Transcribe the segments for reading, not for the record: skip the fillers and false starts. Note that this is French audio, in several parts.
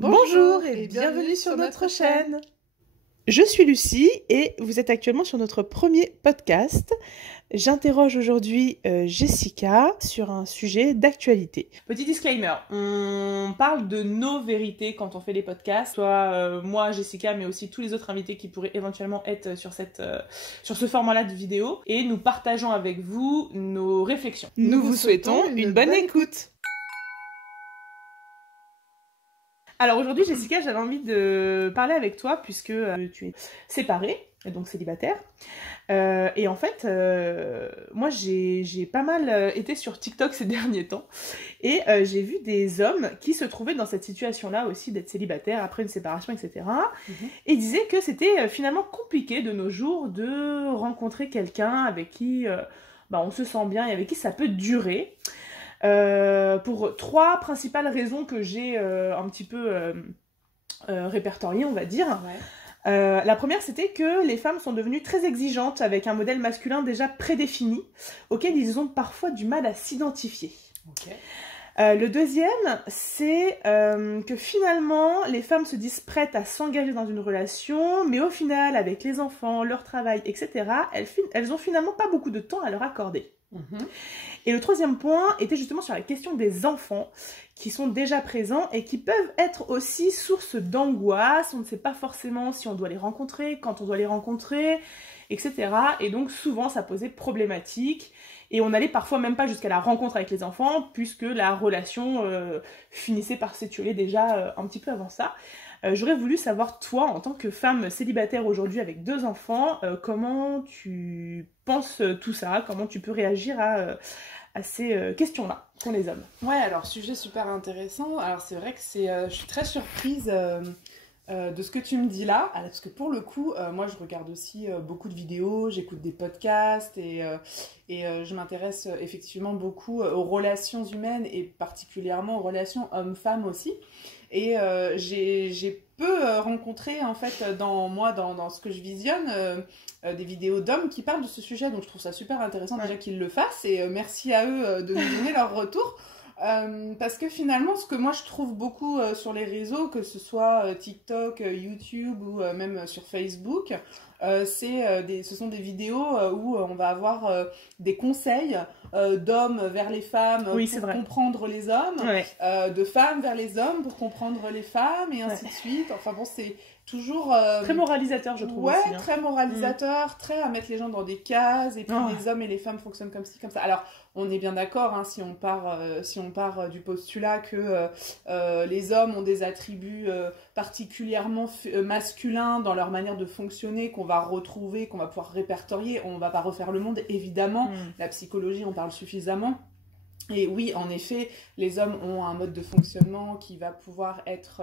Bonjour et bienvenue sur notre chaîne. Je suis Lucie et vous êtes actuellement sur notre premier podcast. J'interroge aujourd'hui Jessica sur un sujet d'actualité. Petit disclaimer, on parle de nos vérités quand on fait les podcasts, soit moi, Jessica, mais aussi tous les autres invités qui pourraient éventuellement être sur ce format-là de vidéo. Et nous partageons avec vous nos réflexions. Nous vous souhaitons une bonne écoute. Alors aujourd'hui, Jessica, j'avais envie de parler avec toi puisque tu es séparée, et donc célibataire. Et en fait, moi j'ai pas mal été sur TikTok ces derniers temps et j'ai vu des hommes qui se trouvaient dans cette situation-là aussi d'être célibataire après une séparation, etc. Et disaient que c'était finalement compliqué de nos jours de rencontrer quelqu'un avec qui on se sent bien et avec qui ça peut durer. Pour trois principales raisons que j'ai un petit peu répertoriées, on va dire. Ouais. La première, c'était que les femmes sont devenues très exigeantes avec un modèle masculin déjà prédéfini, auquel ils ont parfois du mal à s'identifier. Okay. Le deuxième, c'est que finalement, les femmes se disent prêtes à s'engager dans une relation, mais au final, avec les enfants, leur travail, etc., elles ont finalement pas beaucoup de temps à leur accorder. Et le troisième point était justement sur la question des enfants qui sont déjà présents et qui peuvent être aussi source d'angoisse. On ne sait pas forcément si on doit les rencontrer, quand on doit les rencontrer, etc. Et donc souvent ça posait problématique et on n'allait parfois même pas jusqu'à la rencontre avec les enfants puisque la relation finissait par s'étioler déjà un petit peu avant ça. J'aurais voulu savoir, toi, en tant que femme célibataire aujourd'hui avec 2 enfants, comment tu penses tout ça, comment tu peux réagir à ces questions-là pour les hommes. Ouais, alors sujet super intéressant. Alors c'est vrai que je suis très surprise de ce que tu me dis là, parce que pour le coup, moi je regarde aussi beaucoup de vidéos, j'écoute des podcasts et je m'intéresse effectivement beaucoup aux relations humaines et particulièrement aux relations hommes-femmes aussi. Et j'ai peu rencontré en fait dans ce que je visionne des vidéos d'hommes qui parlent de ce sujet, donc je trouve ça super intéressant déjà qu'ils le fassent et merci à eux de nous donner leur retour. Parce que finalement, ce que moi je trouve beaucoup sur les réseaux, que ce soit TikTok, YouTube ou même sur Facebook, ce sont des vidéos où on va avoir des conseils d'hommes vers les femmes pour comprendre les hommes, de femmes vers les hommes pour comprendre les femmes et ainsi de suite. Enfin bon, c'est toujours... très moralisateur, je trouve aussi. Très moralisateur, très à mettre les gens dans des cases, et puis les hommes et les femmes fonctionnent comme ci, comme ça. Alors, on est bien d'accord, hein, si on part du postulat que les hommes ont des attributs particulièrement masculins dans leur manière de fonctionner, qu'on va retrouver, qu'on va pouvoir répertorier. On ne va pas refaire le monde, évidemment. La psychologie, on parle suffisamment. Et oui, en effet, les hommes ont un mode de fonctionnement qui va pouvoir être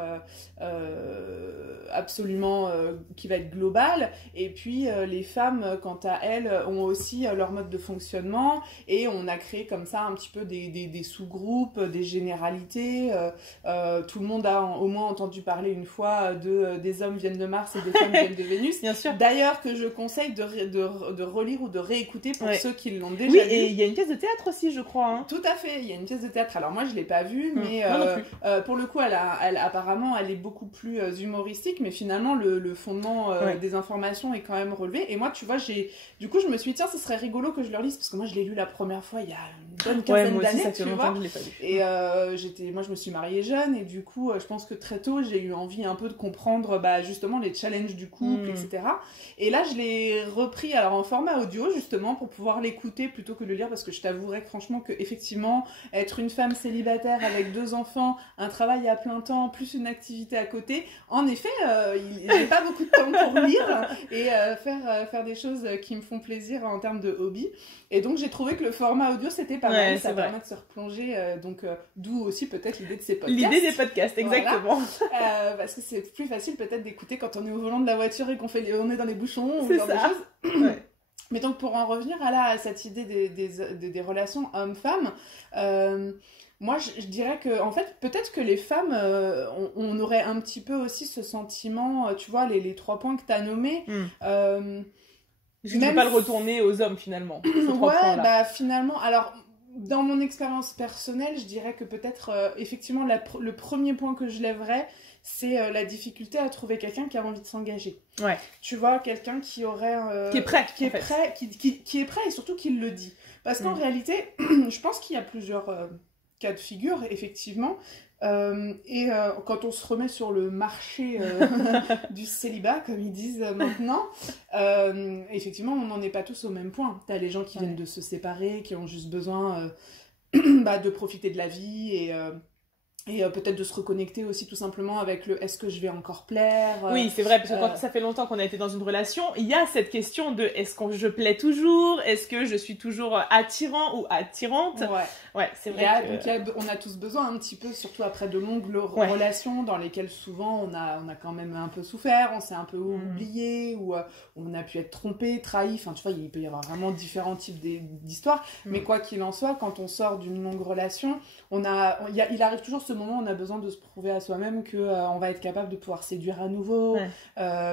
absolument, qui va être global. Et puis, les femmes, quant à elles, ont aussi leur mode de fonctionnement. Et on a créé comme ça un petit peu des sous-groupes, des généralités. Tout le monde a au moins entendu parler une fois des hommes viennent de Mars et des femmes viennent de Vénus. Bien sûr. D'ailleurs, que je conseille de relire ou de réécouter pour ceux qui l'ont déjà lu. Oui, lu. et il y a une pièce de théâtre aussi, je crois. Hein. Tout à fait, il y a une pièce de théâtre. Alors moi, je l'ai pas vue, mais pour le coup, apparemment, elle est beaucoup plus humoristique, mais finalement, le fondement des informations est quand même relevé. Et moi, tu vois, du coup, je me suis dit, tiens, ce serait rigolo que je le relise, parce que moi, je l'ai lu la première fois il y a une bonne quinzaine d'années, tu vois. Que je l'ai pas lu. Et moi, je me suis mariée jeune, et du coup, je pense que très tôt, j'ai eu envie un peu de comprendre justement les challenges du couple, etc. Et là, je l'ai repris alors en format audio, justement, pour pouvoir l'écouter plutôt que de le lire, parce que je t'avouerais que franchement, que effectivement, être une femme célibataire avec 2 enfants, un travail à plein temps, plus une activité à côté, en effet, il n'y a pas beaucoup de temps pour lire et faire des choses qui me font plaisir en termes de hobby. Et donc, j'ai trouvé que le format audio, c'était pas mal. Ça permet de se replonger, d'où aussi peut-être l'idée de ces podcasts. L'idée des podcasts, exactement. Voilà. Parce que c'est plus facile peut-être d'écouter quand on est au volant de la voiture et on est dans les bouchons ou c'est dans ça. des choses. Mais donc, pour en revenir à cette idée des relations hommes-femmes, moi, je dirais que, en fait, peut-être que les femmes, on aurait un petit peu aussi ce sentiment, tu vois, les 3 points que tu as nommés. Je ne peux pas le retourner aux hommes, finalement. Finalement, alors... Dans mon expérience personnelle, je dirais que peut-être, effectivement, le premier point que je lèverais, c'est la difficulté à trouver quelqu'un qui a envie de s'engager. Ouais. Tu vois, quelqu'un qui aurait... qui est prêt. Qui est prêt, qui est prêt et surtout qui le dit. Parce qu'en réalité, je pense qu'il y a plusieurs cas de figure, effectivement. Quand on se remet sur le marché du célibat, comme ils disent maintenant, effectivement, on n'en est pas tous au même point. T'as les gens qui viennent de se séparer, qui ont juste besoin de profiter de la vie et peut-être de se reconnecter aussi tout simplement avec le est-ce que je vais encore plaire. Oui, c'est vrai, parce que quand ça fait longtemps qu'on a été dans une relation, il y a cette question de est-ce que je plais toujours, est-ce que je suis toujours attirant ou attirante. Ouais, c'est vrai. Donc on a tous besoin un petit peu, surtout après de longues relations dans lesquelles souvent on a quand même un peu souffert, on s'est un peu oublié, ou on a pu être trompé, trahi, enfin tu vois, il peut y avoir vraiment différents types d'histoires, mais quoi qu'il en soit, quand on sort d'une longue relation, il arrive toujours ce moment où on a besoin de se prouver à soi-même qu'on va être capable de pouvoir séduire à nouveau,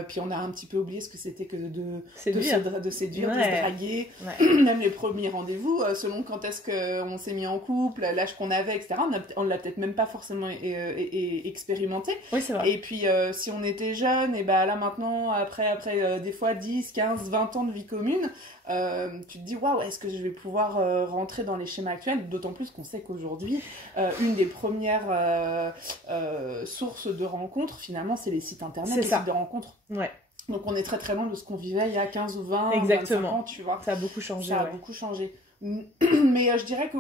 puis on a un petit peu oublié ce que c'était que de séduire, de se draguer, même les premiers rendez-vous, selon quand est-ce qu'on s'est mis en couple, l'âge qu'on avait, etc. On l'a peut-être même pas forcément expérimenté. Oui, c'est vrai. Et puis, si on était jeune, et là maintenant, après des fois 10, 15, 20 ans de vie commune, tu te dis, waouh, est-ce que je vais pouvoir rentrer dans les schémas actuels? D'autant plus qu'on sait qu'aujourd'hui, une des premières sources de rencontres, finalement, c'est les sites internet, les sites de rencontres. Ouais. Donc, on est très très loin de ce qu'on vivait il y a 15 ou 20, exactement. 25 ans, tu vois. Ça a beaucoup changé. Ça a beaucoup changé. Mais je dirais que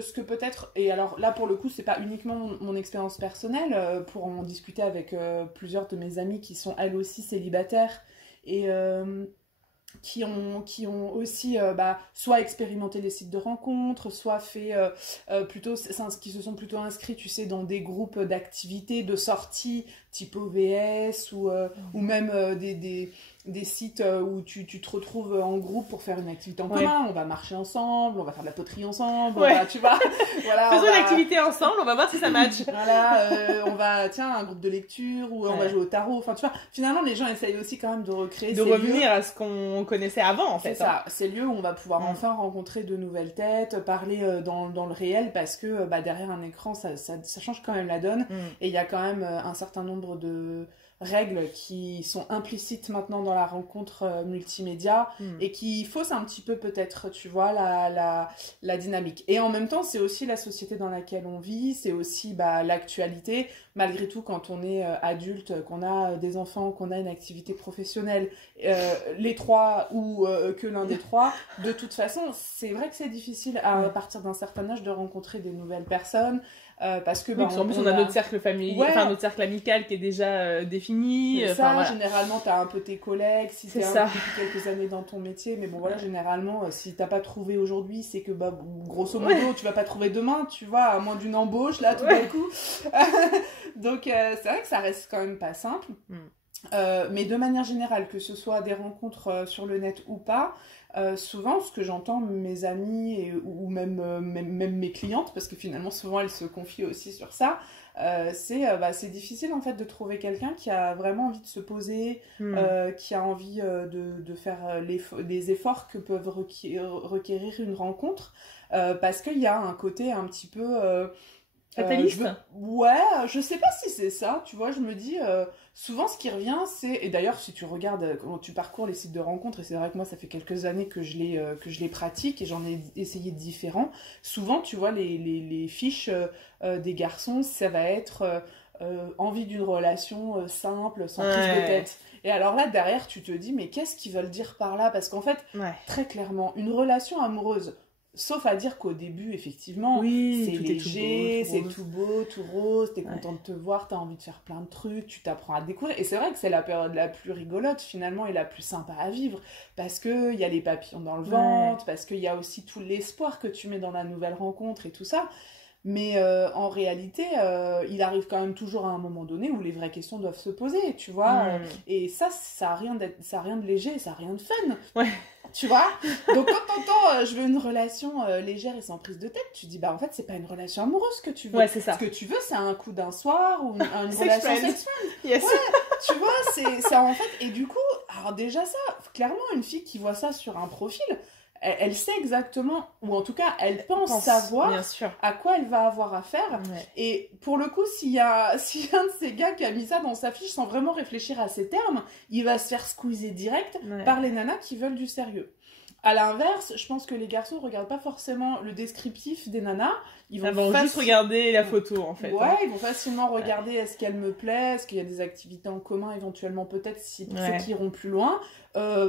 ce que peut-être, et alors là pour le coup c'est pas uniquement mon expérience personnelle, pour en discuter avec plusieurs de mes amies qui sont elles aussi célibataires et qui ont aussi soit expérimenté les sites de rencontres, soit fait qui se sont plutôt inscrits, tu sais, dans des groupes d'activités, de sorties type OVS ou même des sites où tu te retrouves en groupe pour faire une activité en commun. On va marcher ensemble, on va faire de la poterie ensemble, tu vois. Voilà, faisons une activité ensemble, on va voir si ça match. Voilà, on va, un groupe de lecture ou on va jouer au tarot. Enfin, tu vois, finalement, les gens essayent aussi quand même de recréer de revenir à ce qu'on connaissait avant, en fait. C'est ça, ces lieux où on va pouvoir enfin rencontrer de nouvelles têtes, parler dans le réel, parce que derrière un écran, ça change quand même la donne. Et il y a quand même un certain nombre de règles qui sont implicites maintenant dans la rencontre multimédia et qui faussent un petit peu peut-être, tu vois, la dynamique. Et en même temps, c'est aussi la société dans laquelle on vit, c'est aussi l'actualité. Malgré tout, quand on est adulte, qu'on a des enfants, qu'on a une activité professionnelle, les trois ou que l'un des trois, de toute façon, c'est vrai que c'est difficile à partir d'un certain âge de rencontrer des nouvelles personnes. Parce que en plus on a notre cercle familial, notre cercle amical qui est déjà défini. Généralement t'as un peu tes collègues si t'es depuis quelques années dans ton métier, mais bon voilà, généralement si t'as pas trouvé aujourd'hui, c'est que grosso modo tu vas pas trouver demain, tu vois, à moins d'une embauche là tout d'un coup. Donc c'est vrai que ça reste quand même pas simple. Mais de manière générale, que ce soit des rencontres sur le net ou pas, souvent ce que j'entends mes amies ou même mes clientes, parce que finalement souvent elles se confient aussi sur ça, c'est difficile en fait de trouver quelqu'un qui a vraiment envie de se poser, qui a envie de faire les efforts que peuvent requérir une rencontre, parce qu'il y a un côté un petit peu... fataliste. Je sais pas si c'est ça, tu vois, je me dis, souvent ce qui revient, c'est, et d'ailleurs si tu regardes, quand tu parcours les sites de rencontres, et c'est vrai que moi ça fait quelques années que je les pratique, et j'en ai essayé de différents, souvent tu vois les fiches des garçons, ça va être envie d'une relation simple, sans prise de tête. Et alors là, derrière, tu te dis, mais qu'est-ce qu'ils veulent dire par là? Parce qu'en fait, très clairement, une relation amoureuse, sauf à dire qu'au début, effectivement, c'est léger, c'est tout beau, tout rose, t'es content de te voir, t'as envie de faire plein de trucs, tu t'apprends à découvrir. Et c'est vrai que c'est la période la plus rigolote, finalement, et la plus sympa à vivre, parce qu'il y a les papillons dans le ventre, parce qu'il y a aussi tout l'espoir que tu mets dans la nouvelle rencontre et tout ça. Mais en réalité, il arrive quand même toujours à un moment donné où les vraies questions doivent se poser, tu vois. Et ça a rien de léger, ça a rien de fun. Tu vois. Donc quand t'entends je veux une relation légère et sans prise de tête, tu dis en fait c'est pas une relation amoureuse que tu veux. C'est ça. Ce que tu veux c'est un coup d'un soir ou une relation sexuelle. Yes. Tu vois, c'est en fait. Et du coup, alors déjà ça, clairement une fille qui voit ça sur un profil, elle sait exactement, ou en tout cas, elle pense savoir bien sûr. à quoi elle va avoir affaire. Ouais. Et pour le coup, s'il y a un de ces gars qui a mis ça dans sa fiche sans vraiment réfléchir à ses termes, il va se faire squeezer direct par les nanas qui veulent du sérieux. À l'inverse, je pense que les garçons regardent pas forcément le descriptif des nanas. Ils vont juste regarder la photo, en fait. Ouais, ils vont facilement regarder est-ce qu'elle me plaît, est-ce qu'il y a des activités en commun éventuellement, peut-être si pour ceux qui iront plus loin.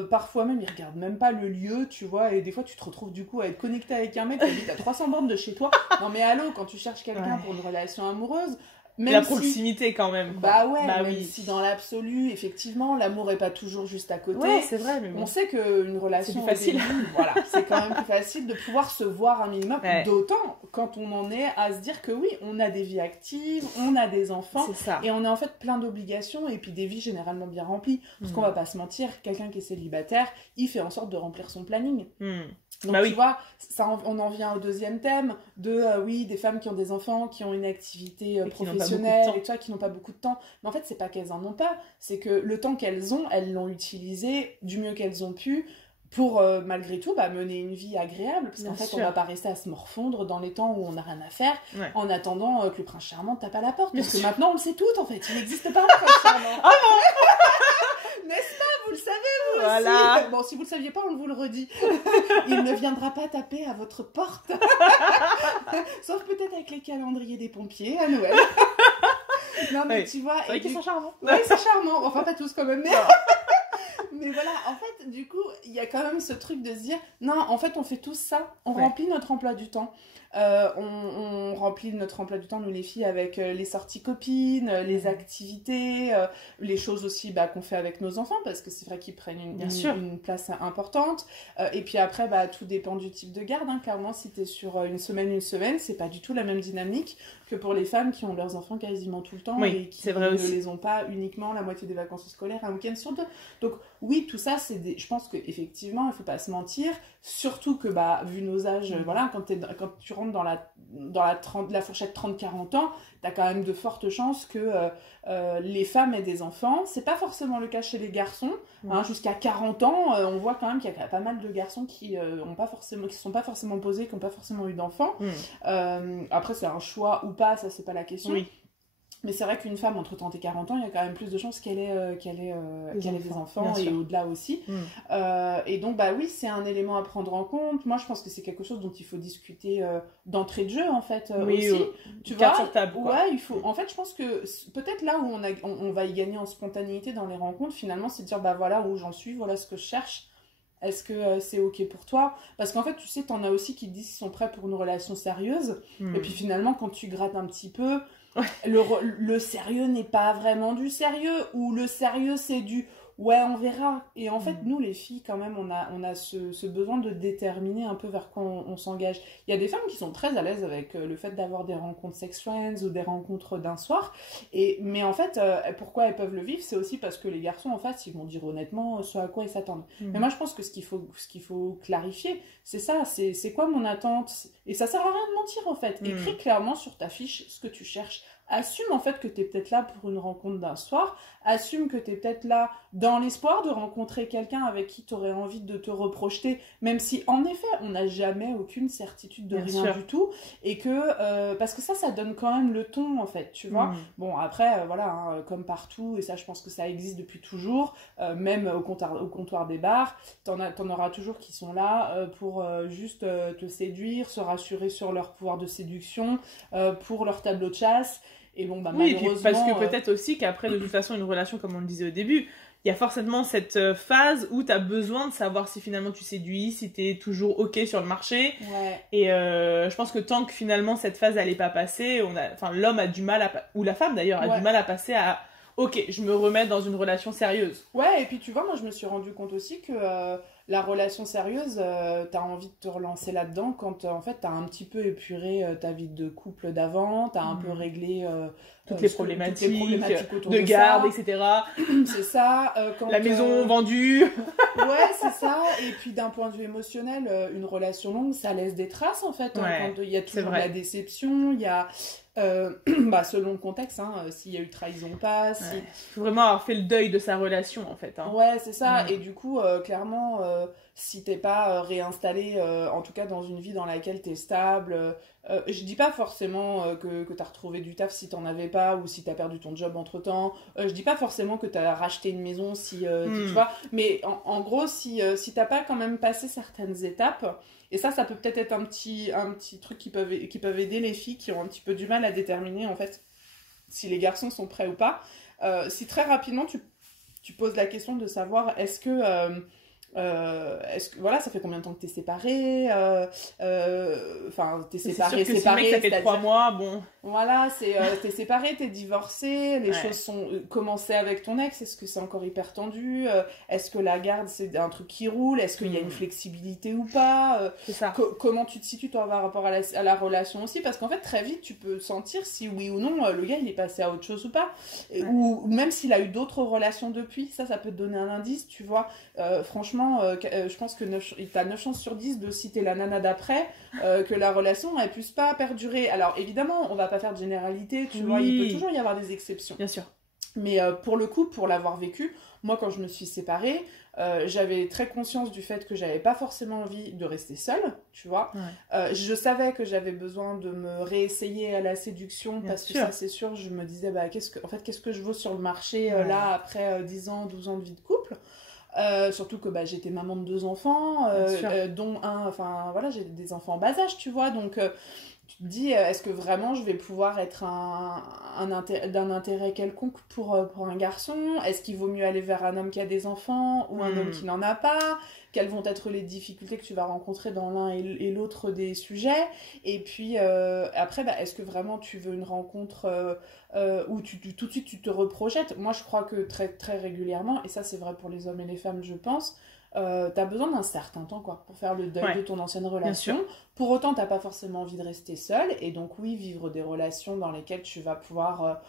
Parfois même, ils regardent même pas le lieu, tu vois, et des fois tu te retrouves du coup à être connecté avec un mec qui habite à 300 bornes de chez toi. Non mais allô, quand tu cherches quelqu'un pour une relation amoureuse, même la proximité quand même. Quoi. Bah ouais, même si dans l'absolu, effectivement, l'amour est pas toujours juste à côté. Ouais, c'est vrai, mais bon. On sait qu'une relation... C'est plus facile. Voilà, c'est quand même plus facile de pouvoir se voir un minimum, d'autant quand on en est à se dire que oui, on a des vies actives, on a des enfants, et on a en fait plein d'obligations, et puis des vies généralement bien remplies. Parce qu'on va pas se mentir, quelqu'un qui est célibataire, il fait en sorte de remplir son planning. Donc tu vois, on en vient au deuxième thème de des femmes qui ont des enfants, qui ont une activité professionnelle et toi qui n'ont pas beaucoup de temps. Mais en fait, c'est pas qu'elles en ont pas, c'est que le temps qu'elles ont, elles l'ont utilisé du mieux qu'elles ont pu pour malgré tout mener une vie agréable, parce qu'en fait on va pas rester à se morfondre dans les temps où on n'a rien à faire en attendant que le prince charmant tape à la porte, parce que maintenant on le sait tout en fait, il n'existe pas le prince charmant. N'est-ce pas, vous le savez vous aussi. Bon, si vous le saviez pas, on vous le redit. Il ne viendra pas taper à votre porte. Sauf peut-être avec les calendriers des pompiers à Noël. Non mais tu vois, c'est vrai qu'ils sont charmants. Oui, c'est charmant. Enfin pas tous quand même, mais mais voilà, en fait, du coup, il y a quand même ce truc de se dire, non, en fait, on fait tous ça, on remplit notre emploi du temps. On remplit notre emploi du temps, nous les filles, avec les sorties copines, les activités, les choses aussi qu'on fait avec nos enfants, parce que c'est vrai qu'ils prennent une place importante. Et puis après, tout dépend du type de garde. Hein. Clairement, si t'es sur une semaine, c'est pas du tout la même dynamique que pour les femmes qui ont leurs enfants quasiment tout le temps et qui ne les ont pas uniquement la moitié des vacances scolaires, un week-end sur deux. Donc oui, tout ça, je pense qu'effectivement, il faut pas se mentir, surtout que vu nos âges, quand tu rentres dans la fourchette 30-40 ans, t'as quand même de fortes chances que les femmes aient des enfants. C'est pas forcément le cas chez les garçons. Hein, jusqu'à 40 ans, on voit quand même qu'il y a pas mal de garçons qui sont pas forcément posés, qui n'ont pas forcément eu d'enfants. Après, c'est un choix ou pas, ça c'est pas la question. Mais c'est vrai qu'une femme entre 30 et 40 ans, il y a quand même plus de chances qu'elle ait des enfants et au-delà aussi. Et donc, oui, c'est un élément à prendre en compte. Moi, je pense que c'est quelque chose dont il faut discuter d'entrée de jeu, en fait, aussi. Tu vois, sur table, quoi. Ouais, il faut... En fait, je pense que peut-être là où on va y gagner en spontanéité dans les rencontres, finalement, c'est de dire, voilà où j'en suis, voilà ce que je cherche. Est-ce que c'est ok pour toi? Parce qu'en fait, tu sais, t'en as aussi qui te disent qu'ils sont prêts pour une relation sérieuse. Et puis finalement, quand tu grattes un petit peu... Le sérieux n'est pas vraiment du sérieux, ou le sérieux c'est du ouais on verra. Et en fait nous les filles quand même on a ce besoin de déterminer un peu vers quoi on s'engage. Il y a des femmes qui sont très à l'aise avec le fait d'avoir des rencontres sex friends ou des rencontres d'un soir, mais en fait pourquoi elles peuvent le vivre, c'est aussi parce que les garçons en face ils vont dire honnêtement ce à quoi ils s'attendent. Mais moi je pense que ce qu'il faut clarifier, c'est ça, c'est quoi mon attente, et ça sert à rien de mentir en fait. Écris clairement sur ta fiche ce que tu cherches. Assume en fait que t'es peut-être là pour une rencontre d'un soir, assume que t'es peut-être là dans l'espoir de rencontrer quelqu'un avec qui t'aurais envie de te reprojeter, même si en effet on n'a jamais aucune certitude de rien du tout, et que parce que ça donne quand même le ton en fait, tu vois. Bon après comme partout, et ça je pense que ça existe depuis toujours, même au comptoir des bars, t'en auras toujours qui sont là pour juste te séduire, se rassurer sur leur pouvoir de séduction, pour leur tableau de chasse. Et bon, malheureusement... Oui, et puis parce que peut-être aussi qu'après, de toute façon, une relation, comme on le disait au début, il y a forcément cette phase où tu as besoin de savoir si finalement tu séduis, si tu es toujours OK sur le marché. Et je pense que tant que finalement cette phase n'allait pas passer, l'homme a du mal, ou la femme d'ailleurs, a du mal à passer à OK, je me remets dans une relation sérieuse. Ouais, et puis tu vois, moi je me suis rendu compte aussi que la relation sérieuse, t'as envie de te relancer là-dedans quand en fait t'as un petit peu épuré ta vie de couple d'avant, t'as un peu réglé toutes les problématiques autour de garde, etc. C'est ça. La maison vendue. Ouais, c'est ça. Et puis d'un point de vue émotionnel, une relation longue, ça laisse des traces en fait. Quand il y a toujours de la déception, il y a... selon le contexte, s'il y a eu trahison ou pas, faut vraiment avoir fait le deuil de sa relation en fait. Ouais, c'est ça. Et du coup, clairement, si t'es pas réinstallé, en tout cas dans une vie dans laquelle t'es stable. Je dis pas forcément que t'as retrouvé du taf si t'en avais pas, ou si t'as perdu ton job entre-temps. Je dis pas forcément que t'as racheté une maison si tu vois. Mais en gros, si t'as pas quand même passé certaines étapes, et ça peut peut-être être un petit truc qui peuvent aider les filles qui ont un petit peu du mal à déterminer en fait si les garçons sont prêts ou pas. Si très rapidement tu poses la question de savoir est-ce que voilà, ça fait combien de temps que t'es séparée, enfin t'es séparée, c'est sûr que si le mec, ça fait 3 mois, bon. Voilà, t'es séparée, t'es divorcée, les choses sont commencées avec ton ex, est-ce que c'est encore hyper tendu, est-ce que la garde c'est un truc qui roule, est-ce qu'il y a une flexibilité ou pas, c'est ça. Comment tu te situes toi par rapport à la relation aussi, parce qu'en fait très vite tu peux sentir si oui ou non le gars il est passé à autre chose ou pas, ou même s'il a eu d'autres relations depuis, ça peut te donner un indice, tu vois. Franchement, je pense que t'as 9 chances sur 10 de citer la nana d'après, que la relation elle puisse pas perdurer. Alors évidemment on va pas faire de généralité, tu vois, il peut toujours y avoir des exceptions. Bien sûr. Mais pour le coup, pour l'avoir vécu, moi quand je me suis séparée, j'avais très conscience du fait que j'avais pas forcément envie de rester seule, tu vois. Je savais que j'avais besoin de me réessayer à la séduction, parce que ça c'est sûr, je me disais qu'est-ce que je vaux sur le marché là après 10 ans, 12 ans de vie de couple. Surtout que j'étais maman de 2 enfants, dont un, enfin voilà, j'ai des enfants en bas âge, tu vois, donc tu te dis, est-ce que vraiment je vais pouvoir être d'un intérêt quelconque pour un garçon? Est-ce qu'il vaut mieux aller vers un homme qui a des enfants ou un homme qui n'en a pas? Quelles vont être les difficultés que tu vas rencontrer dans l'un et l'autre des sujets? Et puis après, est-ce que vraiment tu veux une rencontre où tout de suite tu te reprojettes? Moi je crois que très, très régulièrement, et ça c'est vrai pour les hommes et les femmes je pense, t'as besoin d'un certain temps pour faire le deuil de ton ancienne relation. Pour autant t'as pas forcément envie de rester seule, et donc oui, vivre des relations dans lesquelles tu vas pouvoir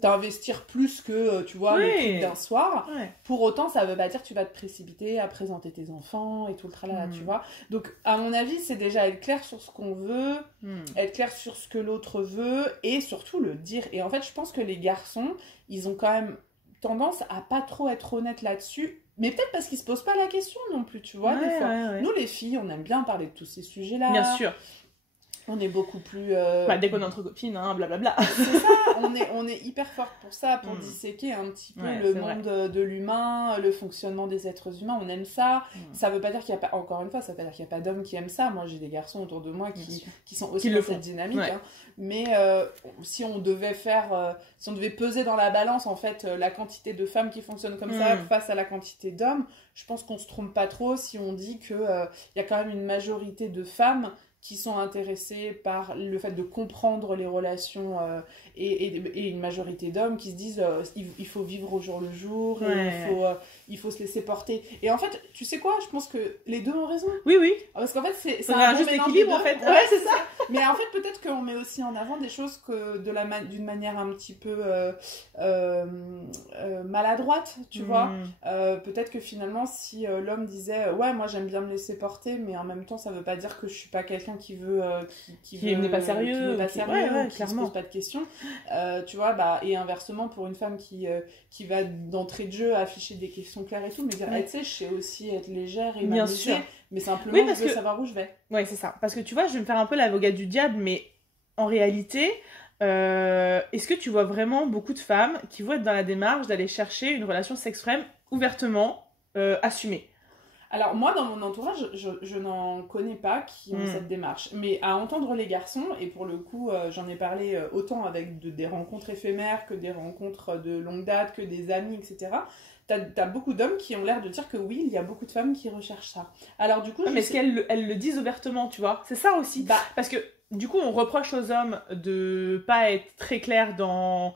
t'investir plus que tu vois le truc d'un soir. Pour autant ça veut pas dire que tu vas te précipiter à présenter tes enfants et tout le tralala, tu vois. Donc à mon avis c'est déjà être clair sur ce qu'on veut, être clair sur ce que l'autre veut, et surtout le dire. Et en fait je pense que les garçons ils ont quand même tendance à pas trop être honnêtes là-dessus. Mais peut-être parce qu'ils se posent pas la question non plus, tu vois, des fois. Nous, les filles, on aime bien parler de tous ces sujets-là. Bien sûr. On est beaucoup plus... dès qu'on est entre copines, hein, blablabla. C'est ça, on est hyper forte pour ça, pour disséquer un petit peu le monde de l'humain, le fonctionnement des êtres humains, on aime ça. Ça veut pas dire qu'il y a pas, encore une fois, ça veut pas dire qu'il y a pas d'hommes qui aiment ça. Moi, j'ai des garçons autour de moi qui sont aussi dans cette dynamique. Hein. Mais si on devait peser dans la balance, en fait, la quantité de femmes qui fonctionnent comme ça face à la quantité d'hommes, je pense qu'on se trompe pas trop si on dit qu'il y a quand même une majorité de femmes qui sont intéressés par le fait de comprendre les relations et une majorité d'hommes qui se disent il faut vivre au jour le jour, il faut se laisser porter. Et en fait, tu sais quoi, je pense que les deux ont raison. Oui. Parce qu'en fait, c'est un juste équilibre en fait. Ouais, c'est ça. Mais en fait, peut-être qu'on met aussi en avant des choses que d'une manière un petit peu maladroite, tu vois. Peut-être que finalement, si l'homme disait ouais, moi j'aime bien me laisser porter, mais en même temps, ça veut pas dire que je suis pas quelqu'un qui n'est pas sérieux, qui se pose pas de questions, tu vois, et inversement pour une femme qui va d'entrée de jeu afficher des questions claires et tout, mais dire tu sais, je sais aussi être légère et m'amuser, mais simplement je veux savoir où je vais. Ouais, c'est ça, parce que tu vois, je vais me faire un peu l'avocat du diable, mais en réalité est-ce que tu vois vraiment beaucoup de femmes qui vont être dans la démarche d'aller chercher une relation sexe-frame ouvertement assumée? Alors moi, dans mon entourage, je n'en connais pas qui ont cette démarche. Mais à entendre les garçons, et pour le coup, j'en ai parlé autant avec des rencontres éphémères que des rencontres de longue date, que des amis, etc. T'as beaucoup d'hommes qui ont l'air de dire que oui, il y a beaucoup de femmes qui recherchent ça. Alors du coup... mais est-ce qu'elles le disent ouvertement, tu vois? C'est ça aussi. Parce que du coup, on reproche aux hommes de pas être très clairs dans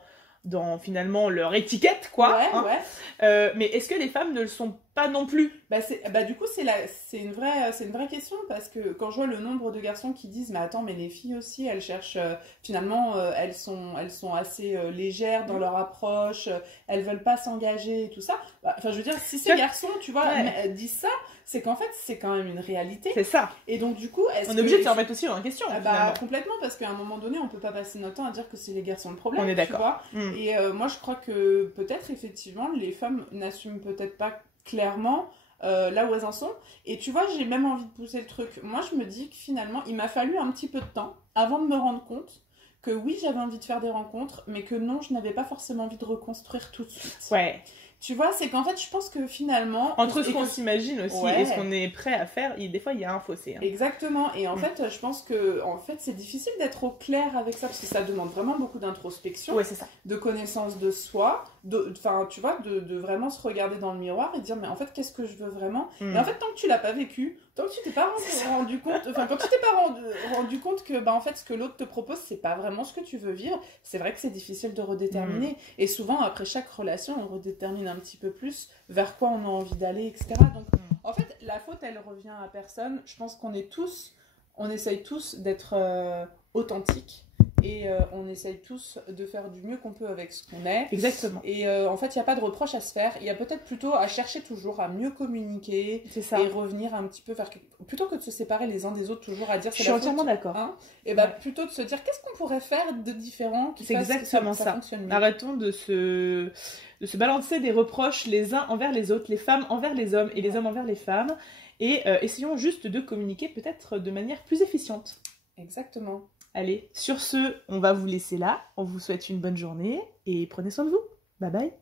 finalement leur étiquette, quoi. Mais est-ce que les femmes ne le sont pas non plus? Du coup, c'est une vraie question, parce que quand je vois le nombre de garçons qui disent mais attends, mais les filles aussi, elles cherchent finalement, elles sont assez légères dans leur approche, elles veulent pas s'engager et tout ça. Enfin, je veux dire, si ces garçons, tu vois, disent ça, c'est qu'en fait, c'est quand même une réalité. C'est ça. Et donc, du coup, on est obligé de se remettre aussi en question. Complètement, parce qu'à un moment donné, on peut pas passer notre temps à dire que c'est les garçons le problème. On est d'accord. Tu vois. Et moi, je crois que peut-être, effectivement, les femmes n'assument peut-être pas clairement là où elles en sont. Et tu vois, j'ai même envie de pousser le truc. Moi, je me dis que finalement, il m'a fallu un petit peu de temps avant de me rendre compte que oui, j'avais envie de faire des rencontres, mais que non, je n'avais pas forcément envie de reconstruire tout de suite. Ouais. Tu vois, c'est qu'en fait, je pense que finalement... Entre ce qu'on s'imagine aussi et ce qu'on est prêt à faire, des fois, il y a un fossé. Hein. Exactement. Et en fait, je pense que c'est difficile d'être au clair avec ça, parce que ça demande vraiment beaucoup d'introspection, ouais, c'est ça. de connaissance de soi, tu vois, de vraiment se regarder dans le miroir et dire, mais en fait, qu'est-ce que je veux vraiment Et en fait, tant que tu l'as pas vécu, tant que tu t'es pas rendu compte, quand tu t'es pas rendu compte que, en fait, ce que l'autre te propose, c'est pas vraiment ce que tu veux vivre, c'est vrai que c'est difficile de redéterminer. Et souvent, après chaque relation, on redétermine un petit peu plus vers quoi on a envie d'aller, etc. Donc, en fait, la faute, elle revient à personne. Je pense qu'on essaye tous d'être authentiques et on essaye tous de faire du mieux qu'on peut avec ce qu'on est. Exactement. Et en fait, il n'y a pas de reproche à se faire. Il y a peut-être plutôt à chercher toujours à mieux communiquer et revenir un petit peu vers... Plutôt que de se séparer les uns des autres, toujours à dire... Je suis entièrement d'accord. Hein, et plutôt de se dire qu'est-ce qu'on pourrait faire de différent qui fasse exactement que ça fonctionne mieux. Arrêtons de se balancer des reproches les uns envers les autres, les femmes envers les hommes et les hommes envers les femmes. Et essayons juste de communiquer peut-être de manière plus efficiente. Exactement. Allez, sur ce, on va vous laisser là. On vous souhaite une bonne journée et prenez soin de vous. Bye bye.